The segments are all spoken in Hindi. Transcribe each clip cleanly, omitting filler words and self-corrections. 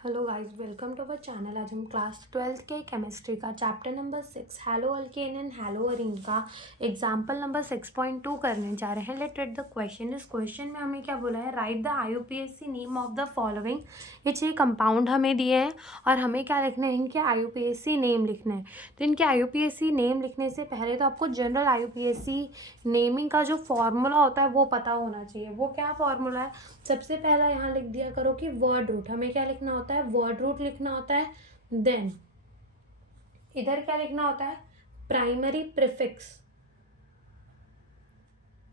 Hello guys, welcome to our channel. आज हम क्लास 12th के केमिस्ट्री का chapter number 6 halo alkane and halo arene का एग्जाम्पल नंबर 6.2 करने जा रहे हैं। Let read the question. इस क्वेश्चन में हमें क्या बोला है, write the IUPAC name of the following. ये कंपाउंड हमें दिए हैं और हमें क्या लिखना है, इनके आईयूपीएसी नेम लिखना है। तो इनके आईयूपीएसी नेम लिखने से पहले तो आपको जनरल आईयूपीएसी नेमिंग का जो फॉर्मूला होता है वो पता होना चाहिए। वो क्या फॉर्मूला है, सबसे पहला यहाँ लिख दिया करो कि वर्ड रूट। हमें क्या लिखना होता है, वर्ड रूट लिखना होता है। देन इधर क्या लिखना होता है, प्राइमरी प्रीफिक्स।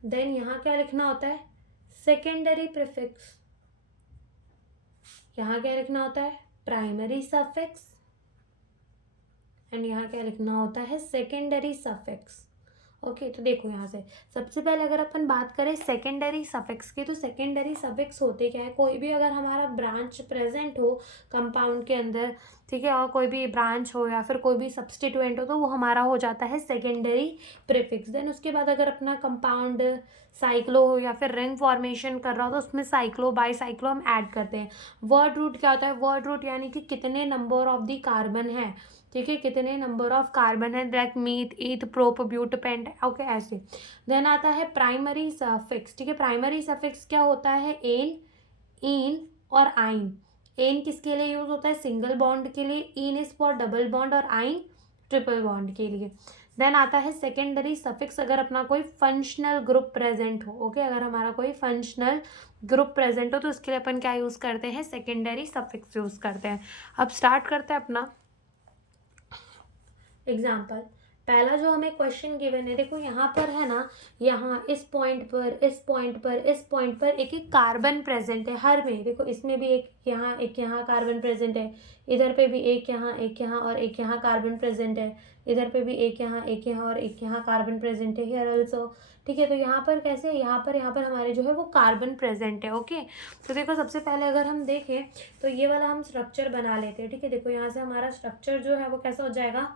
देन यहाँ क्या लिखना होता है, सेकेंडरी प्रीफिक्स। यहाँ क्या लिखना होता है, प्राइमरी सफिक्स। एंड यहाँ क्या लिखना होता है, सेकेंडरी सफिक्स। ओके तो देखो यहाँ से सबसे पहले अगर अपन बात करें सेकेंडरी सफिक्स की, तो सेकेंडरी सफिक्स होते क्या है, कोई भी अगर हमारा ब्रांच प्रेजेंट हो कंपाउंड के अंदर, ठीक है, और कोई भी ब्रांच हो या फिर कोई भी सब्सटीट्यूएंट हो, तो वो हमारा हो जाता है सेकेंडरी प्रीफिक्स। देन उसके बाद अगर अपना कंपाउंड साइक्लो हो या फिर रिंग फॉर्मेशन कर रहा हो, तो उसमें साइक्लो बाई साइक्लो हम ऐड करते हैं। वर्ड रूट क्या होता है, वर्ड रूट यानी कि कितने नंबर ऑफ दी कार्बन है, ठीक है, कितने नंबर ऑफ कार्बन है, like meth, eth, prop, but, pent, okay ऐसे। देन आता है प्राइमरी सफिक्स, ठीक है। प्राइमरी सफिक्स क्या होता है, एन, इन और आइन। एन किसके लिए यूज होता है, सिंगल बॉन्ड के लिए। इन इज फॉर डबल बॉन्ड और आइन ट्रिपल बॉन्ड के लिए। देन आता है सेकेंडरी सफिक्स, अगर अपना कोई फंक्शनल ग्रुप प्रेजेंट हो, ओके, अगर हमारा कोई फंक्शनल ग्रुप प्रेजेंट हो तो उसके लिए अपन क्या यूज करते हैं, सेकेंडरी सफिक्स यूज करते हैं। अब स्टार्ट करते हैं अपना एग्जाम्पल। पहला जो हमें क्वेश्चन गिवन है, देखो यहाँ पर है ना, यहाँ इस पॉइंट पर, इस पॉइंट पर, इस पॉइंट पर एक एक कार्बन प्रेजेंट है हर में। देखो इसमें भी एक यहाँ कार्बन प्रेजेंट है, इधर पे भी एक यहाँ और एक यहाँ कार्बन प्रेजेंट है, इधर पे भी एक यहाँ और एक यहाँ कार्बन प्रेजेंट है, हियर ऑल्सो, ठीक है। तो यहाँ पर कैसे, यहाँ पर हमारे जो है वो कार्बन प्रेजेंट है, ओके। तो देखो सबसे पहले अगर हम देखें तो ये वाला हम स्ट्रक्चर बना लेते हैं, ठीक है। देखो यहाँ से हमारा स्ट्रक्चर जो है वो कैसा हो जाएगा,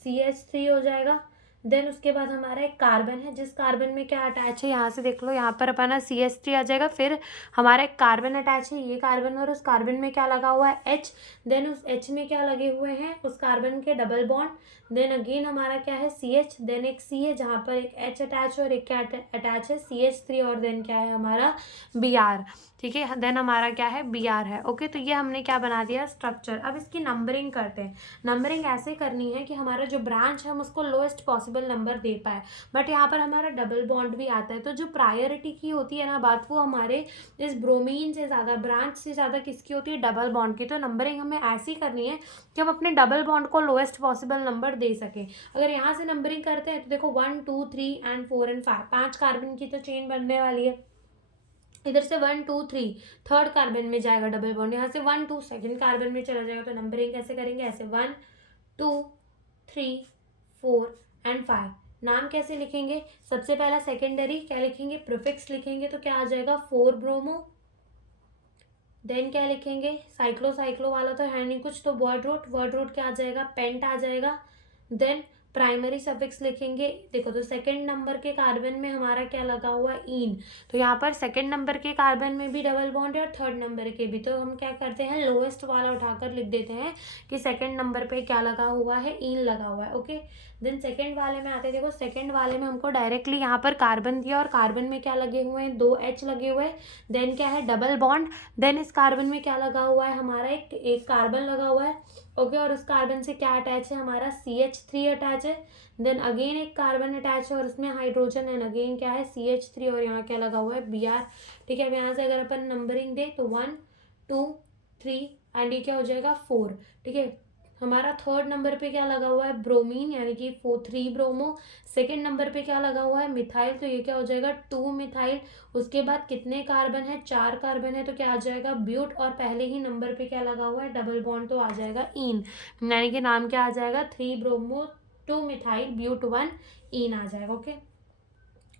CH3 हो जाएगा। देन उसके बाद हमारा एक कार्बन है, जिस कार्बन में क्या अटैच है, यहाँ से देख लो, यहाँ पर अपना CH3 आ जाएगा। फिर हमारा एक कार्बन अटैच है, ये कार्बन, और उस कार्बन में क्या लगा हुआ है, H। देन उस H में क्या लगे हुए हैं, उस कार्बन के डबल बॉन्ड। देन अगेन हमारा क्या है, CH। देन एक C है जहाँ पर एक H अटैच है और एक क्या अटैच है, CH3। और देन क्या है हमारा Br, ठीक है। देन हमारा क्या है, Br है, ओके। तो ये हमने क्या बना दिया, स्ट्रक्चर। अब इसकी नंबरिंग करते हैं। नंबरिंग ऐसे करनी है कि हमारा जो ब्रांच है हम उसको लोएस्ट पॉसिबल नंबर दे पाए। बट यहाँ पर हमारा डबल बॉन्ड भी आता है, तो जो प्रायोरिटी की होती है ना बात, वो हमारे इस ब्रोमीन से ज़्यादा, ब्रांच से ज़्यादा किसकी होती है, डबल बॉन्ड की। तो नंबरिंग हमें ऐसी करनी है कि हम अपने डबल बॉन्ड को लोएस्ट पॉसिबल नंबर दे सकें। अगर यहाँ से नंबरिंग करते हैं तो देखो 1 2 3 एंड 4 एंड 5, 5 कार्बन की तो चेन बनने वाली है। इधर से 1 2 3 थर्ड कार्बन में जाएगा डबल बॉन्ड, यहाँ से 1 2 सेकेंड कार्बन में चला जाएगा। तो नंबरिंग कैसे करेंगे, ऐसे 1 2 3 4 एंड 5। नाम कैसे लिखेंगे, सबसे पहला सेकेंडरी क्या लिखेंगे, प्रीफिक्स लिखेंगे, तो क्या आ जाएगा 4 ब्रोमो। देन क्या लिखेंगे, साइक्लो, साइक्लो वाला तो है नहीं कुछ, तो वर्ड रूट, वर्ड रूट क्या आ जाएगा, पेंट आ जाएगा। देन प्राइमरी सफिक्स लिखेंगे। देखो तो सेकंड नंबर के कार्बन में हमारा क्या लगा हुआ है, इन। तो यहाँ पर सेकंड नंबर के कार्बन में भी डबल बॉन्ड है और थर्ड नंबर के भी, तो हम क्या करते हैं, लोएस्ट वाला उठाकर लिख देते हैं कि सेकंड नंबर पे क्या लगा हुआ है, इन लगा हुआ है, ओके। देन सेकंड वाले में आते हैं, देखो सेकंड वाले में हमको डायरेक्टली यहाँ पर कार्बन दिया और कार्बन में क्या लगे हुए हैं, 2 H लगे हुए हैं। देन क्या है, डबल बॉन्ड। देन इस कार्बन में क्या लगा हुआ है, हमारा एक कार्बन लगा हुआ है, ओके। और उस कार्बन से क्या अटैच है, हमारा CH3 अटैच है। देन अगेन एक कार्बन अटैच है और उसमें हाइड्रोजन, एंड अगेन क्या है, CH3, और यहाँ क्या लगा हुआ है, Br, ठीक है। अब यहाँ से अगर अपन नंबरिंग दे तो 1 2 3 एंड ये क्या हो जाएगा 4, ठीक है। हमारा थर्ड नंबर पे क्या लगा हुआ है, ब्रोमीन, यानी कि 3 ब्रोमो। सेकेंड नंबर पे क्या लगा हुआ है, मिथाइल, तो ये क्या हो जाएगा 2 मिथाइल। उसके बाद कितने कार्बन है, 4 कार्बन है, तो क्या आ जाएगा ब्यूट, और पहले ही नंबर पे क्या लगा हुआ है, डबल बॉन्ड, तो आ जाएगा इन, यानी कि नाम क्या आ जाएगा, 3 ब्रोमो 2 मिथाइल ब्यूट 1 इन आ जाएगा, ओके।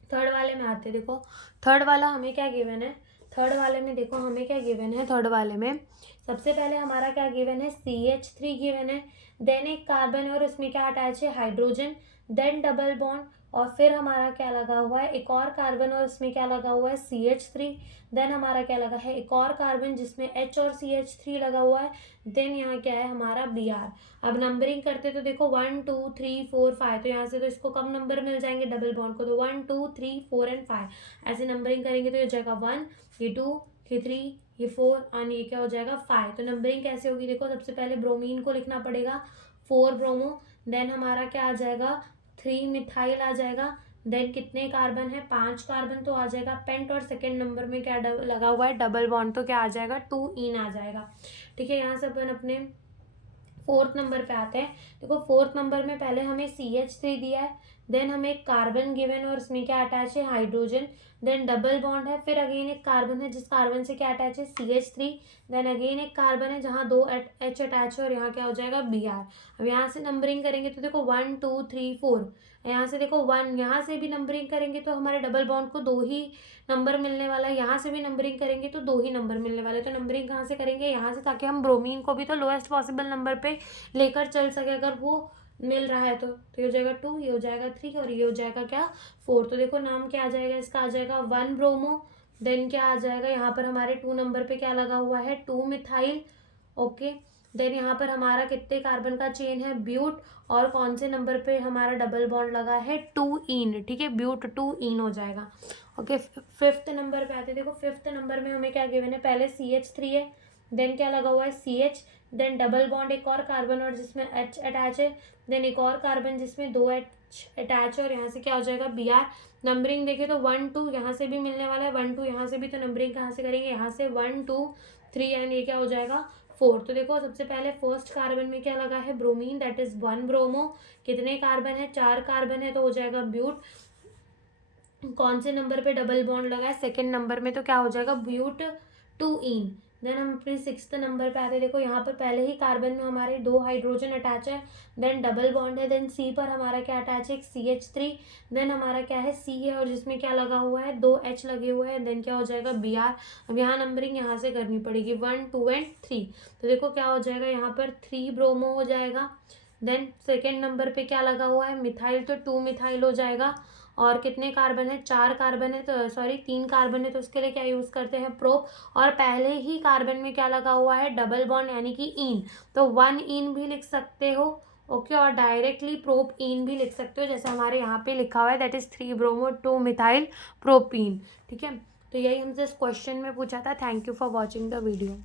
थर्ड वाले में आते, देखो थर्ड वाला हमें क्या गिवन है, थर्ड वाले में देखो हमें क्या गिवन है। थर्ड वाले में सबसे पहले हमारा क्या गिवन है, CH3 गिवन है, देन एक कार्बन है और उसमें क्या अटैच है, हाइड्रोजन, देन डबल बॉन्ड, और फिर हमारा क्या लगा हुआ है, एक और कार्बन और उसमें क्या लगा हुआ है, CH3, देन हमारा क्या लगा है, एक और कार्बन जिसमें H और CH3 लगा हुआ है, देन यहाँ क्या है हमारा Br। अब नंबरिंग करते तो देखो 1 2 3 4 5, तो यहाँ से तो इसको कम नंबर मिल जाएंगे डबल बॉन्ड को, तो 1 2 3 4 एंड 5 ऐसे नंबरिंग करेंगे तो ये हो जाएगा 1, ये 2, ये 3, ये 4 और ये क्या हो जाएगा 5। तो नंबरिंग कैसे होगी, देखो सबसे पहले ब्रोमीन को लिखना पड़ेगा 4 ब्रोमो, देन हमारा क्या आ जाएगा 3 मिथाइल आ जाएगा, देन कितने कार्बन है, 5 कार्बन तो आ जाएगा पेंट, और सेकंड नंबर में क्या लगा हुआ है, डबल बॉन्ड, तो क्या आ जाएगा 2 इन आ जाएगा। ठीक है, यहाँ से अपन अपने फोर्थ नंबर पे आते हैं। देखो फोर्थ नंबर में पहले हमें CH3 दिया है, देन हमें एक कार्बन गिवन और उसमें क्या अटैच है, हाइड्रोजन, देन डबल बॉन्ड है, फिर अगेन एक कार्बन है जिस कार्बन से क्या अटैच है, CH3, देन अगेन एक कार्बन है जहाँ 2 H अटैच है और यहाँ क्या हो जाएगा Br। अब यहाँ से नंबरिंग करेंगे तो देखो 1 2 3 4, यहाँ से देखो 1, यहाँ से भी नंबरिंग करेंगे तो हमारे डबल बॉन्ड को 2 ही नंबर मिलने वाला है, यहाँ से भी नंबरिंग करेंगे तो 2 ही नंबर मिलने वाले, तो नंबरिंग कहाँ से करेंगे, यहाँ से, ताकि हम ब्रोमीन को भी तो लोएस्ट पॉसिबल नंबर पे लेकर चल सके अगर वो मिल रहा है तो ये हो जाएगा 2, ये हो जाएगा 3 और ये हो जाएगा क्या 4। तो देखो नाम क्या आ जाएगा इसका, आ जाएगा 1 ब्रोमो, देन क्या आ जाएगा यहाँ पर हमारे 2 नंबर पे क्या लगा हुआ है, 2 मिथाइल, ओके, देन यहाँ पर हमारा कितने कार्बन का चेन है, ब्यूट, और कौन से नंबर पे हमारा डबल बॉन्ड लगा है, 2 इन। ठीक है, ब्यूट 2 इन हो जाएगा। ओके, फिफ्थ नंबर पे आते हैं। देखो फिफ्थ नंबर में हमें क्या गिवन है, पहले CH3 है, देन क्या लगा हुआ है CH, देन डबल बॉन्ड एक और कार्बन और जिसमें H अटैच है, देन एक और कार्बन जिसमें 2 H अटैच है और यहाँ से क्या हो जाएगा Br। नंबरिंग देखें तो 1 2 यहाँ से भी मिलने वाला है, 1 2 यहाँ से भी, तो नंबरिंग कहाँ से करेंगे, यहाँ से 1 2 3 एंड ये क्या हो जाएगा 4। तो देखो सबसे पहले फर्स्ट कार्बन में क्या लगा है, ब्रोमीन, दैट इज 1 ब्रोमो, कितने कार्बन है, 4 कार्बन है, तो हो जाएगा ब्यूट। कौन से नंबर पे डबल बॉन्ड लगा है, सेकेंड नंबर में, तो क्या हो जाएगा ब्यूट 2 इन। देन हम अपने सिक्स्थ नंबर पे आते हैं। देखो यहाँ पर पहले ही कार्बन में हमारे 2 हाइड्रोजन अटैच है, देन डबल बॉन्ड है, देन C पर हमारा क्या अटैच है, CH3, देन हमारा क्या है C है और जिसमें क्या लगा हुआ है, 2 H लगे हुए हैं, देन क्या हो जाएगा Br। अब यहाँ नंबरिंग यहाँ से करनी पड़ेगी 1 2 एंड 3। तो देखो क्या हो जाएगा, यहाँ पर 3 ब्रोमो हो जाएगा, देन सेकेंड नंबर पे क्या लगा हुआ है, मिथाइल, तो 2 मिथाइल हो जाएगा, और कितने कार्बन है, 4 कार्बन है, तो सॉरी 3 कार्बन है, तो उसके लिए क्या यूज़ करते हैं, प्रोप, और पहले ही कार्बन में क्या लगा हुआ है, डबल बॉन्ड यानी कि इन, तो 1 इन भी लिख सकते हो, ओके, और डायरेक्टली प्रोप इन भी लिख सकते हो, जैसे हमारे यहाँ पे लिखा हुआ है, that is 3 bromo 2 methyl propene. ठीक है, तो यही हमसे इस क्वेश्चन में पूछा था। Thank you for watching the video.